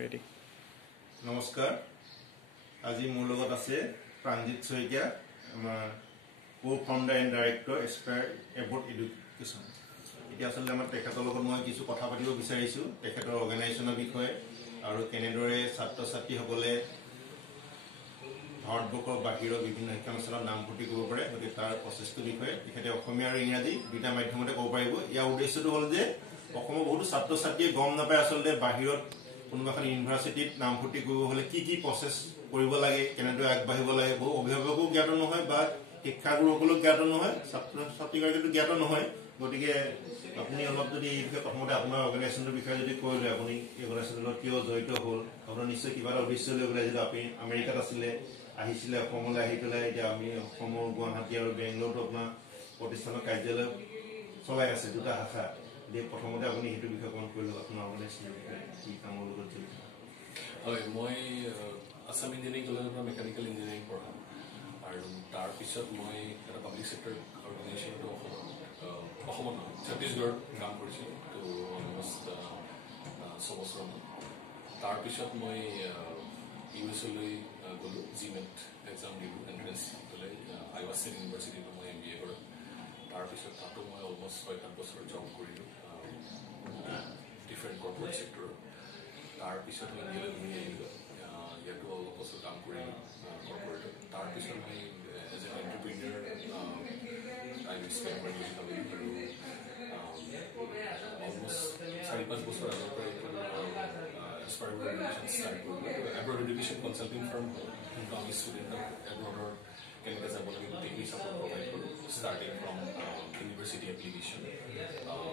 Ready. নমস্কাৰ আজি মোৰ লগত আছে প্ৰাঞ্জিত শইকীয়া আমাৰ কো-ফাউণ্ডাৰ এণ্ড ডাইৰেক্টৰ এস্পায়াৰ এবোৰ্ড এডুকেশ্যন এতিয়া আসলে আমাৰ তেখেতৰ লগত মই কিছু কথা পাতিব বিচাৰিছোঁ তেখেতৰ অৰ্গেনাইজেশ্যনৰ বিষয়ে আৰু কেনেদৰে ছাত্ৰ ছাত্ৰীসকলে ভাৰতবৰ্ষৰ বাহিৰৰ বিভিন্ন শিক্ষানুষ্ঠানত নামভৰ্তি কৰিব পাৰে গতিকে তাৰ প্ৰচেছটোৰ বিষয়ে তেখেতে অসমীয়া আৰু ইংৰাজী দুটা মাধ্যমতে ক'ব পাৰিব ইয়াৰ উদ্দেশ্যটো হ'ল যে অসমৰ বহুতো ছাত্ৰ ছাত্ৰীয়ে গম নাপায় আচলতে বাহিৰত কোনোবা এখন ইউনিভাৰ্চিটিত নামভৰ্তি কৰিব হ'লে কি কি প্ৰচেছ কৰিব লাগে কেনেদৰে আগবাঢ়িব লাগে বহু অভিভাৱকো জ্ঞাত নহয় বা শিক্ষাগুৰুসকলেও জ্ঞাত নহয় ছাত্ৰ ছাত্ৰীগৰাকীতো জ্ঞাত নহয় গতিকে আপুনি অলপ যদি এই বিষয়ে প্ৰথমতে আপোনাৰ অৰ্গেনাইজেশ্যনৰ বিষয়ে যদি কৈ লয় আপুনি এই অৰ্গেনাইজেশ্যনৰ লগত কিয় জড়িত হ'ল আপোনাৰ নিশ্চয় কিবা এটা উদ্দেশ্য লৈ পেলাই যদি আপুনি আমেৰিকাত আহিছিলে অসমলৈ আহি পেলাই এতিয়া আমি অসমৰ গুৱাহাটী আৰু বেংগলোৰতো আপোনাৰ প্ৰতিষ্ঠানৰ কাৰ্যালয় চলাই আছে দুটা শাখা প্ৰথমতে আপুনি সেইটো বিষয়ে অকণমান কৈ লওক আপোনাৰ অৰ্গেনাইজেশ্যনৰ বিষয়ে কি কামৰ লগত জড়িত হয় মই আছাম ইঞ্জিনিয়াৰিং কলেজৰ পৰা মেকানিকেল ইঞ্জিনিয়াৰিং পঢ়াম আৰু তাৰপিছত মই এটা পাব্লিক চেক্টৰ অৰ্গেনাইজেশ্যনটো অসমত ছত্তীশগড়ত কাম কৰিছিলোঁ তো অলমষ্ট 6 বছৰমান তাৰপিছত মই USA গ'লোঁ জিমেট এক্সাম দিলোঁ এণ্ট্ৰেঞ্চ পেলাই আইৱা ষ্টেট ইউনিভাৰ্চিটিটো মই MBA কৰোঁ তাৰপিছত তাতো মই অলমষ্ট 6-7 বছৰ জব কৰিলোঁ ডিফাৰেণ্ট কৰ্পৰেট চেক্টৰত তাৰপিছত মই ইণ্ডিয়ালৈ ঘূৰি আহিলোঁ ইয়াতো অলপ বছৰ কাম কৰিলোঁ কৰ্পৰেটত তাৰপিছত মই এজ এন এণ্টাৰপ্ৰিনিয়ৰ আই স্পেণ্ড কৰিলোঁ আৰু অলমষ্ট 4-5 বছৰ আগৰ পৰা এস্পায়াৰ এডুকেশ্যন ষ্টাৰ্ট কৰিলোঁ এব্ৰড এডুকেশ্যন কনচাল্টিং ফাৰ্ম হয় কিন্তু আমি ষ্টুডেণ্টক এব্ৰডৰ কেনেকৈ যাব লাগে গোটেইখিনি ছাপৰ্ট প্ৰভাইড কৰোঁ starting from university application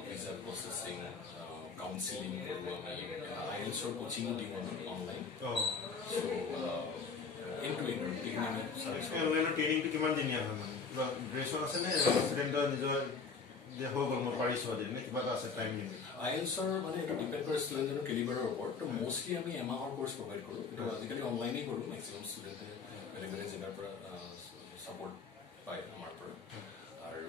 visa processing counselling কৰোঁ আমি আইএলছৰ কোচিঙো দিওঁ আমি অনলাইন অনলাইনৰ ট্ৰেইনিংটো কিমান দিনীয়া হয় মানে কিবা ড্ৰেছৰ আছে নে ষ্টুডেণ্টৰ নিজৰ যে হৈ গ'ল মই পাৰিছোঁ আজি নে কিবা এটা আছে টাইম লিমিট আইএলছৰ মানে এইটো ডিপেণ্ড কৰে ষ্টুডেণ্টজনৰ কেলিবাৰৰ ওপৰত তো মষ্টলি আমি এমাহৰ কোৰ্চ প্ৰভাইড কৰোঁ কিন্তু আজিকালি অনলাইনেই কৰোঁ মেক্সিমাম ষ্টুডেণ্টে বেলেগ বেলেগ জেগাৰ পৰা ছাপৰ্ট পায় আমাৰ পৰা আৰু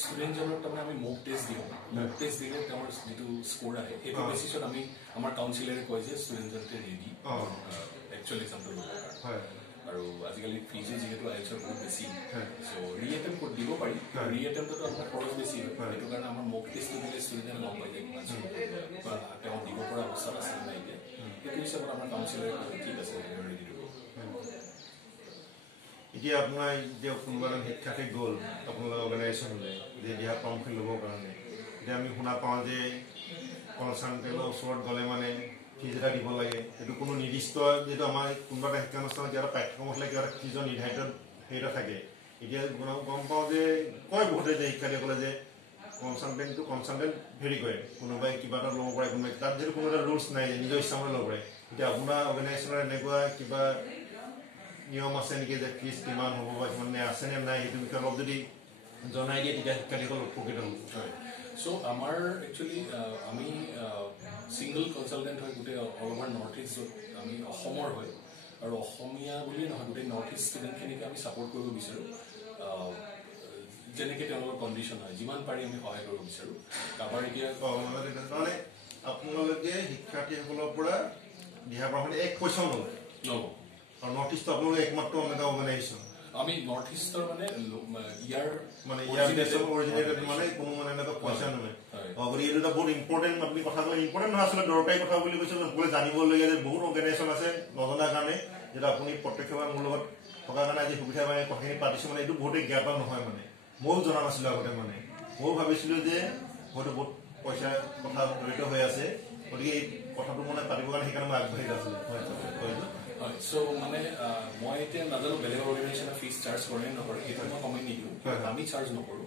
ষ্টুডেণ্টজনক তাৰমানে আমি মক টেষ্ট দিওঁ মক টেষ্ট দিলে তেওঁৰ যিটো স্ক'ৰ আহে সেইটো বেচিছত আমি আমাৰ কাউন্সিলাৰে কয় যে ষ্টুডেণ্টজনকে ৰেডি একচুৱেল এক্সামটো ল'ব পাৰে আৰু আজিকালি ফিজো যিহেতু আইএলছৰ বহুত বেছি চ' ৰি এটেম্প দিব পাৰি ৰি এটেম্পটো আপোনাৰ খৰচ বেছি হয় সেইটো কাৰণে আমাৰ মক টেষ্টটো দিলে ষ্টুডেণ্টে গম পায় যে বা তেওঁ দিব পৰা অৱস্থাত আছে নাই এতিয়া সেইটো হিচাপত আমাৰ কাউন্সিলাৰে ঠিক আছে ৰেডি দিব এতিয়া আপোনাৰ এতিয়া কোনোবা এজন শিক্ষাৰ্থী গ'ল আপোনালোকৰ অৰ্গেনাইজেশ্যনলৈ যে দিহা ফৰ্মখন ল'বৰ কাৰণে এতিয়া আমি শুনা পাওঁ যে কনচালটেণ্টৰ ওচৰত গ'লে মানে ফিজ এটা দিব লাগে সেইটো কোনো নিৰ্দিষ্ট যিহেতু আমাৰ কোনোবা এটা শিক্ষানুষ্ঠানত কিবা এটা পাঠ্যক্ৰমত কিবা এটা ফিজৰ নিৰ্ধাৰিত হেৰি এটা থাকে এতিয়া গম পাওঁ যে কয় বহুতে যে শিক্ষাৰ্থীসকলে যে কনচালটেণ্ট হেৰি কৰে কোনোবাই কিবা এটা ল'ব পাৰে কোনোবাই তাত যিহেতু কোনো এটা ৰুলছ নাই নিজৰ ইচ্ছামতে ল'ব পাৰে এতিয়া আপোনাৰ অৰ্গেনাইজেশ্যনৰ এনেকুৱা কিবা নিয়ম আছে নেকি যে ফিজ কিমান হ'ব বা কিমান আছে নে নাই সেইটো বিষয়ে অলপ যদি জনাই দিয়ে তেতিয়া শিক্ষাৰ্থীসকল উপকৃত হ'ব হয় চ' আমাৰ একচুৱেলি আমি ছিংগল কনচালটেণ্ট হয় গোটেই অল অভাৰ নৰ্থ ইষ্ট আমি অসমৰ হয় আৰু অসমীয়া বুলিয়ে নহয় গোটেই নৰ্থ ইষ্ট ষ্টুডেণ্টখিনিকে আমি ছাপৰ্ট কৰিব বিচাৰোঁ যেনেকৈ তেওঁলোকৰ কণ্ডিশ্যন হয় যিমান পাৰি আমি সহায় কৰিব বিচাৰোঁ কাৰোবাৰ এতিয়া মানে আপোনালোকে শিক্ষাৰ্থীসকলৰ পৰা দিহা পৰামৰ্শ এক পইচাও নলয় আৰু নৰ্থ ইষ্ট আপোনালোকে একমাত্ৰ এনেকুৱা অৰ্গেনাইজেশ্যন আমি নৰ্থ ইষ্টৰ মানে ইয়াৰ অৰিজিনেটেড মানে কোনো মানে এনেকুৱা পইচা নহয় গতিকে এইটো এটা বহুত ইম্পৰ্টেণ্ট আপুনি কথা ক'লে ইম্পৰ্টেণ্ট নহয় আচলতে দৰকাৰী কথা বুলি কৈছে সকলোৱে জানিবলগীয়া যে বহুত অৰ্গেনাইজেশ্যন আছে নজনাৰ কাৰণে যেটা আপুনি প্ৰত্যক্ষভাৱে মোৰ লগত থকাৰ কাৰণে আজি সুবিধা মানে কথাখিনি পাতিছোঁ মানে এইটো বহুতেই জ্ঞাত নহয় মানে ময়ো জনা নাছিলোঁ আগতে মানে ময়ো ভাবিছিলোঁ যে হয়তো বহুত পইচাৰ কথা জড়িত হৈ আছে গতিকে এই কথাটো মানে পাতিবৰ কাৰণে সেইকাৰণে মই আগবাঢ়ি আছিলোঁ হয় হয় চ' মানে মই এতিয়া নাজানো বেলেগ অৰ্গেনাইজেশ্যনে ফিজ চাৰ্জ কৰে নকৰে সেইটো মই কমেণ্ট নিদিওঁ আমি চাৰ্জ নকৰোঁ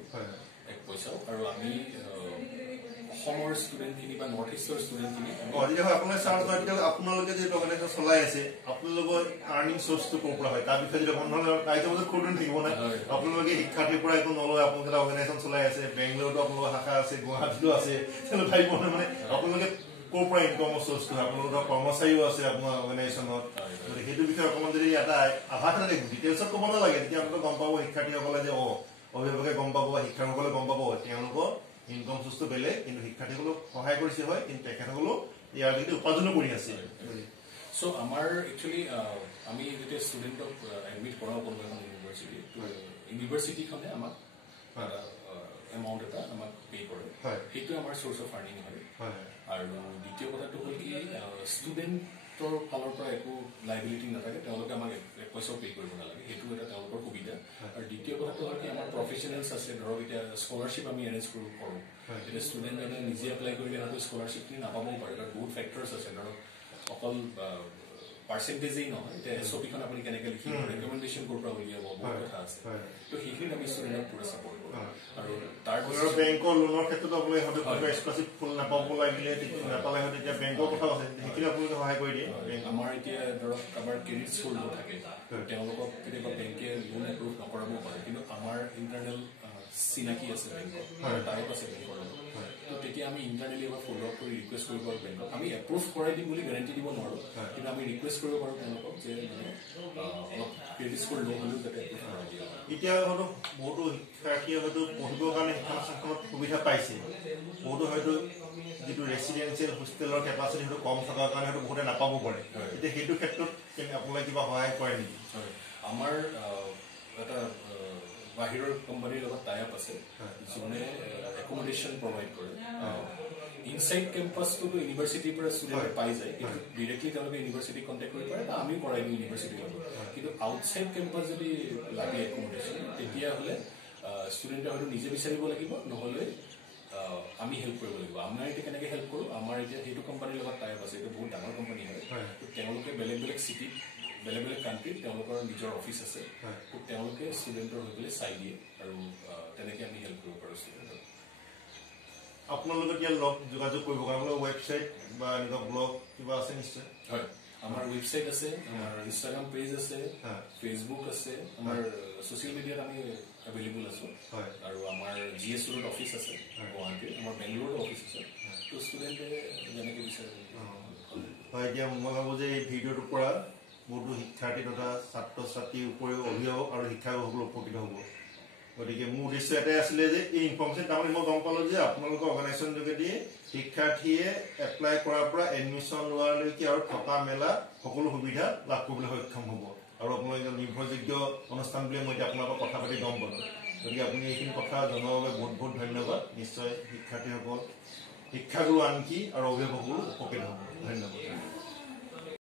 এক পইচাও আৰু আমি অসমৰ ষ্টুডেণ্টখিনি বা নৰ্থ ইষ্টৰ ষ্টুডেণ্টখিনি যেতিয়াহ'লে আপোনাৰ চাৰ্জ নহয় তেতিয়াহ'লে আপোনালোকে যিটো অৰ্গেনাইজেশ্যন চলাই আছে আপোনালোকৰ আৰ্নিং চ'ৰ্চটো ক'ৰ পৰা হয় তাৰ বিষয়ে যদি আপোনালোকে ৰাইজৰ মাজত খুদন থাকিব নাই আপোনালোকে শিক্ষাৰ্থীৰ পৰা একো নলয় আপোনালোকে এটা অৰ্গেনাইজেশ্যন চলাই আছে বেংগলোৰতো আপোনালোকৰ শাখা আছে গুৱাহাটীতো আছে তেওঁলোকে ভাবিব মানে আপোনালোকে ক'ৰ পৰা ইনকামৰ চ'ৰ্চটো হয় আপোনালোকৰ কৰ্মচাৰীও আছে আপোনাৰ অৰ্গেনাইজেশ্যনত গতিকে সেইটো বিষয়ে অকণমান যদি এটা আভাস এটা ডিটেইলছত ক'ব নালাগে তেতিয়া আপোনালোকে গম পাব শিক্ষাৰ্থীসকলে যে অভিভাৱকে গম পাব বা শিক্ষকসকলে গম পাব তেওঁলোকৰ ইনকাম চ'ৰ্চটো বেলেগ কিন্তু শিক্ষাৰ্থীসকলক সহায় কৰিছে হয় কিন্তু তেখেতসকলেও ইয়াৰ যোগেদি উপাৰ্জনো কৰি আছে সো আমাৰ একচুৱেলি আমি যেতিয়া ষ্টুডেণ্টক এডমিট কৰাওঁ কোনোবা এখন ইউনিভাৰ্চিটি ইউনিভাৰ্চিটিখনে আমাক এমাউণ্ট এটা আমাক পে কৰে সেইটো আমাৰ চ'ৰ্চ অফ আৰ্নিং হয় আৰু দ্বিতীয় কথাটো হ'ল কি ষ্টুডেণ্টৰ ফালৰ পৰা একো লাইবিলিটি নাথাকে তেওঁলোকে আমাক এক পইচাও পে কৰিব নালাগে সেইটো এটা তেওঁলোকৰ সুবিধা আৰু দ্বিতীয় কথাটো হ'ল কি আমাৰ প্ৰফেচনেলছ আছে ধৰক এতিয়া স্কলাৰশ্বিপ আমি এৰেঞ্জ কৰোঁ এতিয়া ষ্টুডেণ্ট এজনে নিজে এপ্লাই কৰিলে হয়তো স্কলাৰশ্বিপখিনি নাপাবও পাৰে তাত বহুত ফেক্টৰ্ছ আছে ধৰক অকল পাৰ্চেণ্টেজেই নহয় এতিয়া এছঅপিখন আপুনি কেনেকৈ লিখিব ৰেকমেণ্ডেশ্যন ক'ৰ পৰা উলিয়াব বহুত কথা আছে তো সেইখিনিত আমি ষ্টুডেণ্টক পুৰা ছাপৰ্ট কৰোঁ আৰু তাৰপিছত বেংকৰ লোনৰ ক্ষেত্ৰত আপুনি হয়তো স্কলাৰশ্বিপ ফুল নাপাব লাগিলে নাপালে হয়তো এতিয়া বেংকৰ কথা আছে সেইখিনি আপোনালোকে সহায় কৰি দিয়ে আমাৰ এতিয়া ধৰক আমাৰ ক্ৰেডিট স্ক'ৰ লোন থাকে তেওঁলোকক কেতিয়াবা বেংকে লোন এপ্ৰুভ নকৰাবও পাৰে কিন্তু আমাৰ ইণ্টাৰনেল চিনাকি আছে বেংকৰ টাইপ আছে বেংকৰ লগত তো তেতিয়া আমি ইণ্টাৰনেলি এবাৰ ফ'ল' আপ কৰি ৰিকুৱেষ্ট কৰিব পাৰোঁ বেংকক আমি এপ্ৰুভ কৰাই দিম বুলি গেৰেণ্টি দিব নোৱাৰোঁ কিন্তু আমি ৰিকুৱেষ্ট কৰিব পাৰোঁ তেওঁলোকক যে মানে অলপ ক্ৰেডিট স্ক'ৰ ল' হ'লেও যাতে এপ্ৰুভ কৰাই দিয়ে এতিয়া হয়তো বহুতো শিক্ষাৰ্থীয়ে হয়তো পঢ়িবৰ কাৰণে শিক্ষানুষ্ঠানখনত সুবিধা পাইছে বহুতো হয়তো যিটো ৰেচিডেঞ্চিয়েল হোষ্টেলৰ কেপাচিটি সেইটো কম থকাৰ কাৰণে হয়তো বহুতে নাপাব পাৰে এতিয়া সেইটো ক্ষেত্ৰত আপোনালোকে কিবা সহায় কৰে নেকি আমাৰ এটা বাহিৰৰ কোম্পানীৰ লগত টাই আপ আছে যোনে একমডেশ্যন প্ৰভাইড কৰে ইনচাইড কেম্পাছটোতো ইউনিভাৰ্চিটিৰ পৰা ষ্টুডেণ্টে পাই যায় কিন্তু ডিৰেক্টলি তেওঁলোকে ইউনিভাৰ্চিটি কণ্টেক্ট কৰিব পাৰে বা আমি কৰাই দিওঁ ইউনিভাৰ্চিটিৰ লগত কিন্তু আউটচাইড কেম্পাছ যদি লাগে একমডেশ্যন তেতিয়াহ'লে ষ্টুডেণ্টে হয়তো নিজে বিচাৰিব লাগিব নহ'লে আমি হেল্প কৰিব লাগিব আমাৰ এতিয়া কেনেকৈ হেল্প কৰোঁ আমাৰ এতিয়া সেইটো কোম্পানীৰ লগত টাই আপ আছে এইটো বহুত ডাঙৰ কোম্পানী হয় তেওঁলোকে বেলেগ বেলেগ চিটিত বেলেগ বেলেগ কাণ্ট্ৰিত তেওঁলোকৰ নিজৰ অফিচ আছে তেওঁলোকে ষ্টুডেণ্টৰ হৈ পেলাই চাই দিয়ে আৰু তেনেকৈ আমি হেল্প কৰিব পাৰোঁ ষ্টুডেণ্টক আপোনালোকে এতিয়া যোগাযোগ কৰিব কাৰণে ৱেবছাইট বা এনেকুৱা ব্লগ কিবা আছে নিশ্চয় হয় আমাৰ ৱেবছাইট আছে আমাৰ ইনষ্টাগ্ৰাম পেজ আছে ফেচবুক আছে আমাৰ ছ'চিয়েল মিডিয়াত আমি এভেইলেবল আছোঁ আৰু আমাৰ GS ৰোড অফিচ আছে গুৱাহাটীত আমাৰ বেংগলোৰত অফিচ আছে তো ষ্টুডেণ্টে যেনেকৈ বিচাৰে হয় এতিয়া মই ভাবোঁ যে এই ভিডিঅ'টোৰ পৰা বহুতো শিক্ষাৰ্থী তথা ছাত্ৰ ছাত্ৰীৰ উপৰিও অভিভাৱক আৰু শিক্ষাগুৰুসকল উপকৃত হ'ব গতিকে মোৰ উদ্দেশ্য এটাই আছিলে যে এই ইনফৰ্মেশ্যন তাৰমানে মই গম পালোঁ যে আপোনালোকৰ অৰ্গেনাইজেশ্যন যোগেদি শিক্ষাৰ্থীয়ে এপ্লাই কৰাৰ পৰা এডমিশ্যন লোৱালৈকে আৰু থকা মেলা সকলো সুবিধা লাভ কৰিবলৈ সক্ষম হ'ব আৰু আপোনালোকে নিৰ্ভৰযোগ্য অনুষ্ঠান বুলি মই এতিয়া আপোনালোকৰ কথা পাতি গম পালোঁ গতিকে আপুনি এইখিনি কথা জনোৱাৰ বাবে বহুত বহুত ধন্যবাদ নিশ্চয় শিক্ষাৰ্থীসকল শিক্ষাগুৰু আনকি আৰু অভিভাৱকসকলো উপকৃত হ'ব ধন্যবাদ